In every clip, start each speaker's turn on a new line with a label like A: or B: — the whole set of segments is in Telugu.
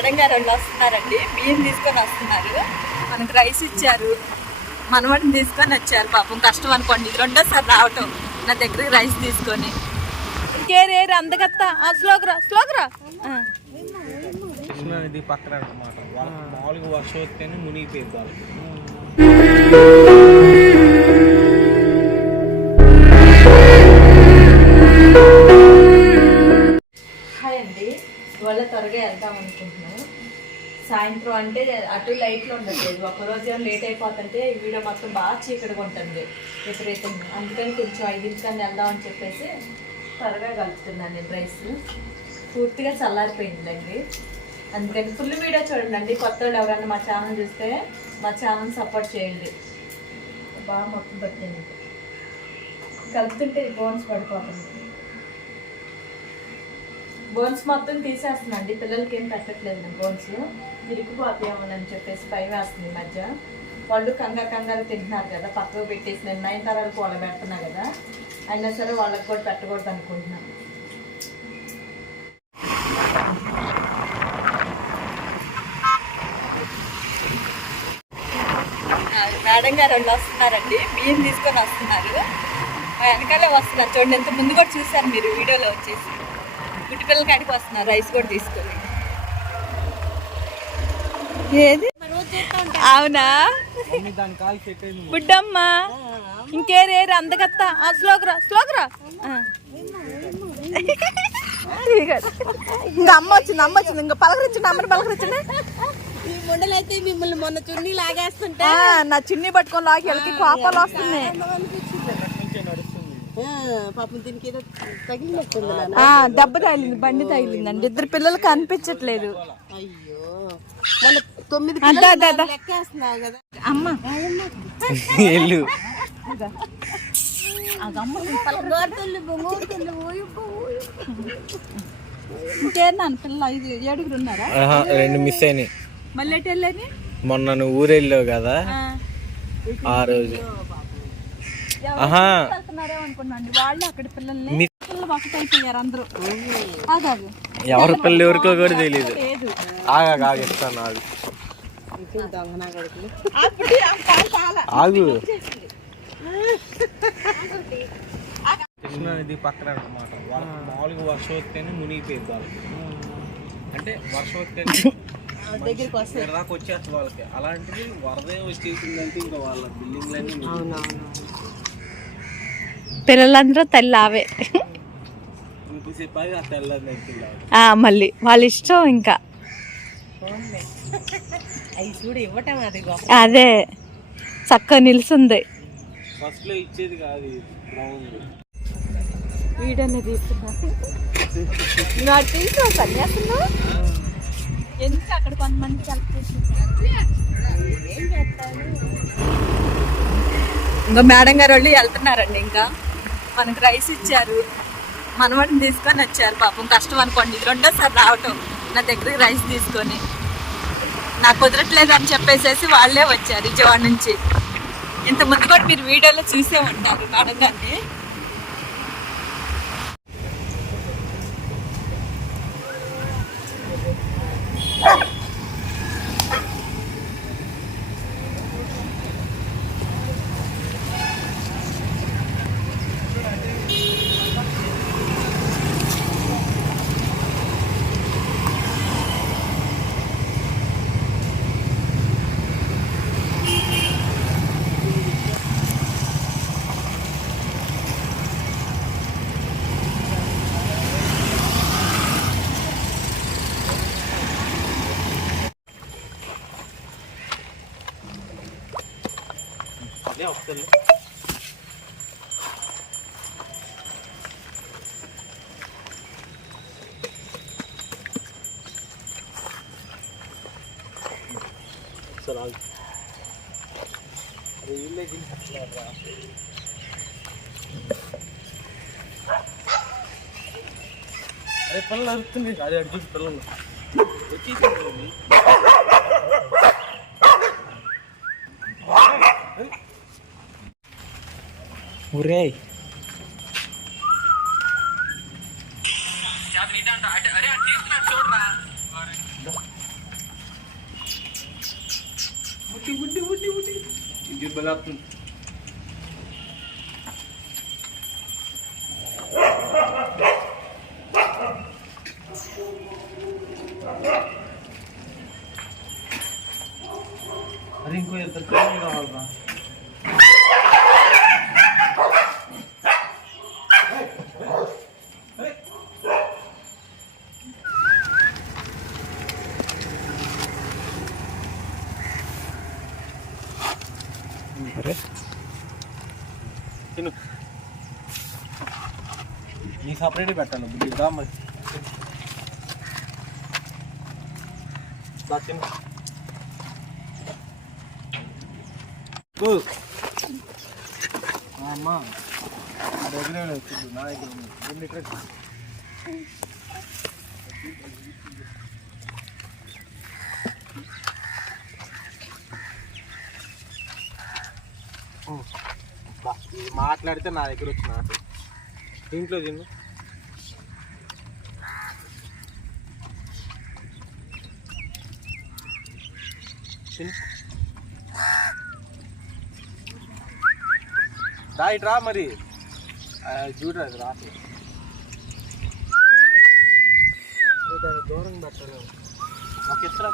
A: మేడం గారు వాళ్ళు వస్తున్నారండి. బియ్యం తీసుకొని వస్తున్నారు. మనకు రైస్ ఇచ్చారు. మనవాడిని తీసుకొని వచ్చారు పాపం. కష్టం అనుకోండి. రెండోసారి రావటం. నా దగ్గరికి రైస్ తీసుకొని. ఇంకేరేరు అందగత్త. స్లోగరా స్లోగరా
B: కృష్ణా నది పక్కన అనమాట వాళ్ళకి మామూలుగా వర్షం వస్తేనే మునిగిపోయింది వాళ్ళకి.
A: సాయంత్రం అంటే అటు లైట్లు ఉండట్లేదు. ఒకరోజు ఏమో లేట్ అయిపోతుంటే వీడియో మొత్తం బాగా చీకటిగా ఉంటుంది. విపరీతంగా. అందుకని కొంచెం ఐదింటికని వెళ్దాం అని చెప్పేసి త్వరగా కలుపుతున్నాను నేను రైస్ పూర్తిగా చల్లారిపోయిందండి అందుకని ఫుల్ వీడియో చూడండి. అండి కొత్త వాళ్ళు ఎవరైనా మా ఛానల్ చూస్తే మా ఛానల్ సపోర్ట్ చేయండి. బాగా మొత్తం పట్టింది. కలుపుతుంటే బోన్స్ పడిపోతుంది. బోన్స్ మొత్తం తీసేస్తున్నాండి పిల్లలకి ఏం పెట్టట్లేదు బోన్స్ ఇరుక్కుపోతాయేమోనని చెప్పేసి భయం వేస్తుంది మధ్య. వాళ్ళు కంగారు కంగారు తింటున్నారు కదా పక్కకు పెట్టేసి నేను నైన్ తరాలకు వాళ్ళ పెడుతున్నా కదా అయినా సరే వాళ్ళకి కూడా పెట్టకూడదు అనుకుంటున్నాను మేడం గారు వాళ్ళు వస్తున్నారండి. బియ్యం తీసుకొని వస్తున్నారు. ఆ వెనకాలే వస్తున్నారు. చూడండి ఎంత ముందు కూడా చూశారు మీరు వీడియోలో వచ్చేసి. గుడ్డి పిల్లల కాడికి వస్తున్నారు రైస్ కూడా తీసుకొని. ఏది? అవునా? బుడ్డమ్మ. ఇంకేరేరు అందగత్త. స్లోగరా స్లోగరా ఇంకా అమ్మ వచ్చింది అమ్మ వచ్చింది. ఇంకా పలకరించండి అమ్మని పలకరించండి.
C: ఈ ముండలైతే మిమ్మల్ని మొన్న చున్నీ లాగేస్తుంటే
A: ఆ, నా చిన్ని పట్టుకొని లాకి వెళ్ళకి కోపాలు వస్తున్నాయి.
C: ఆ.
A: ఆ, దెబ్బ తగిలింది బండి తగిలిందండి. ఇద్దరు పిల్లలు కనిపించట్లేదు
C: అయ్యో. తొమ్మిది. లెక్కేస్తున్నావు కదా.
A: అమ్మ. ఏడుగురు ఉన్నారా?
B: రెండు మిస్ అయినాయి.
A: మళ్ళీ ఎటు వెళ్ళని
B: మొన్న నువ్వు ఊరు వెళ్ళావు కదా? ఆ. రోజు. ఆహా.
A: అనుకున్నాండి వాళ్ళు అక్కడ పిల్లల్ని పిల్లలు అందరూ.
B: ఎవరి పిల్లలు ఎవరికో కూడా తెలియదు ఆగా ఆగిస్తాను ఆగు
C: ఇది దొంగ నా కొడుకులు.
B: ఆగు. కృష్ణా నది పక్కన అనమాట వాళ్ళకి మామూలుగా వర్షం వస్తేనే మునిగిపోయింది వాళ్ళకి. అంటే వర్షం వస్తేనే
C: దగ్గరికి వస్తే
B: ఇక్కడ దాకా వచ్చేస్తుంది వాళ్ళకి. అలాంటిది వరదే వచ్చేసిందంటే ఇంకా వాళ్ళ బిల్డింగ్లన్నీ
C: అవునవును
A: పిల్లలందరూ తల్లి
B: ఆ,
A: మళ్ళీ. వాళ్ళ ఇష్టం ఇంకా.
C: అవి చూడు ఇవ్వటం అది
A: అదే చక్కగా నిలుసుంది.
B: ఫస్ట్లో ఇచ్చేది కాదు ఇది బాగుంది
A: వీడనే తీసుకున్నా నాకు తీసు సన్యాసంలో ఎందుకు అక్కడ కొంతమంది ఇంకా మేడం గారు వాళ్ళు వెళ్తున్నారండి ఇంకా. మనకు రైస్ ఇచ్చారు. మనవాడిని తీసుకొని వచ్చారు పాపం. కష్టం అనుకోండి. రెండోసారి రావటం. నా దగ్గరికి రైస్ తీసుకొని. నాకు కుదరట్లేదు అని చెప్పేసేసి వాళ్ళే వచ్చారు విజయవాడ నుంచి. ఇంత ముందు కూడా మీరు వీడియోలో చూసే ఉంటారు మేడం గారిని.
B: అదే వస్తుంది సరే ఆగు. అరే వీళ్ళే దింపట్లేరు రా. అరే పిల్లలు అరుస్తుంది అదే ఒరే బుడ్డి బుడ్డి బుడ్డి ఇది బలాత్తుంది తిను. నీ సపరేట్ పెట్టాను బుద్ధి మరి. అమ్మా. నా దగ్గర రెండు ఇక్కడ మాట్లాడితే నా దగ్గర వచ్చిన ఆట ఇంట్లో తిను. తిను. రా మరి. ఆ, చూడరా అది రాట్లేదు ఏ, దాన్ని దూరం పెట్టరు? ఒక ఇతర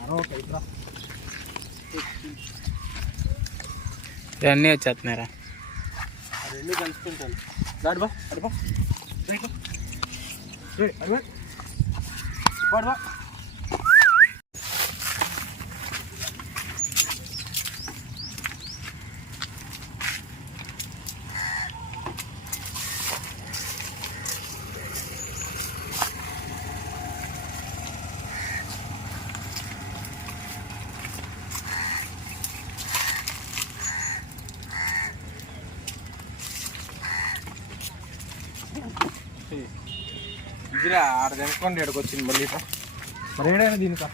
B: అరవై
D: ఇవన్నీ వచ్చేస్తున్నారా
B: రెండు కలుసుకుంటాను దాడి బా అడి బా రేకు ఆడ తినకుండా ఇక్కడికి వచ్చింది మళ్ళీ మరి ఏడైనా దీనికా?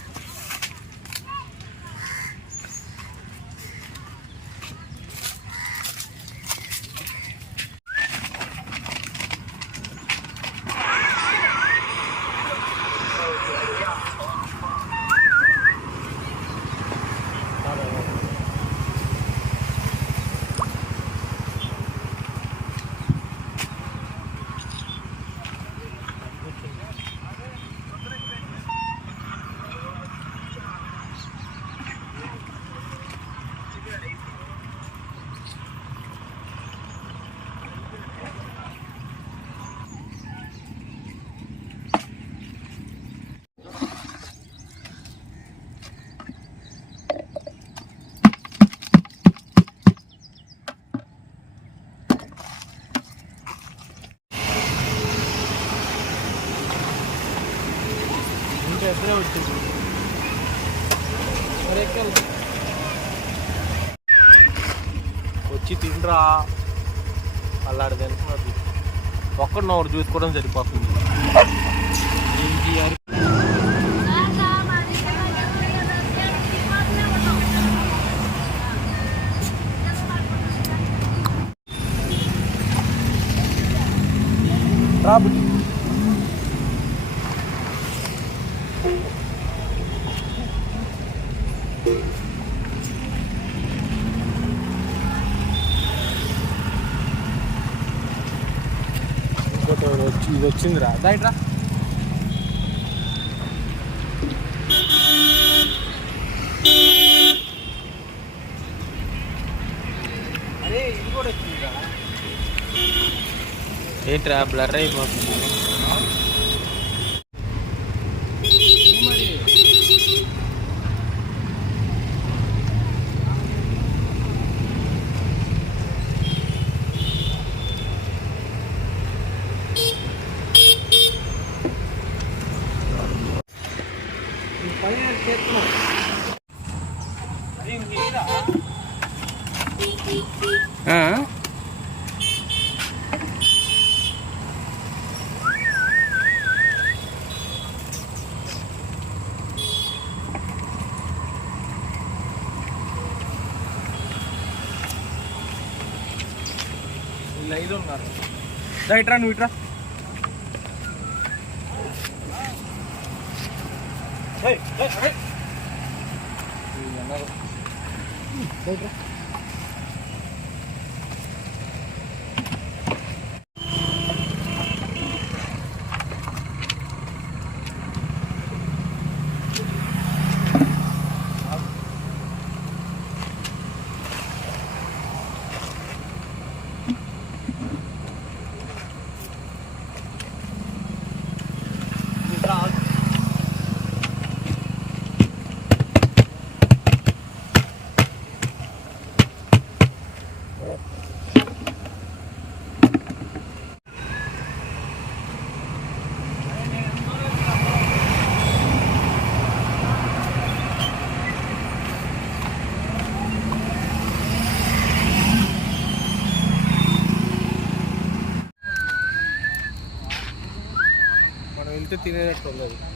B: వచ్చి తిండ్రా అల్లాడి తింటున్నారు ఒక్కడు నవ్వు చూసుకోవడం సరిపోతుంది. ఏంటి అని వచ్చిందిరా దాయిట్రా ఇది కూడా
D: ఏంట్రా బ్లర్ అయిపోతుంది
B: ఐదు ఉన్నారు రైట్రా నువ్వు ఇట్రా right right tiene el problema.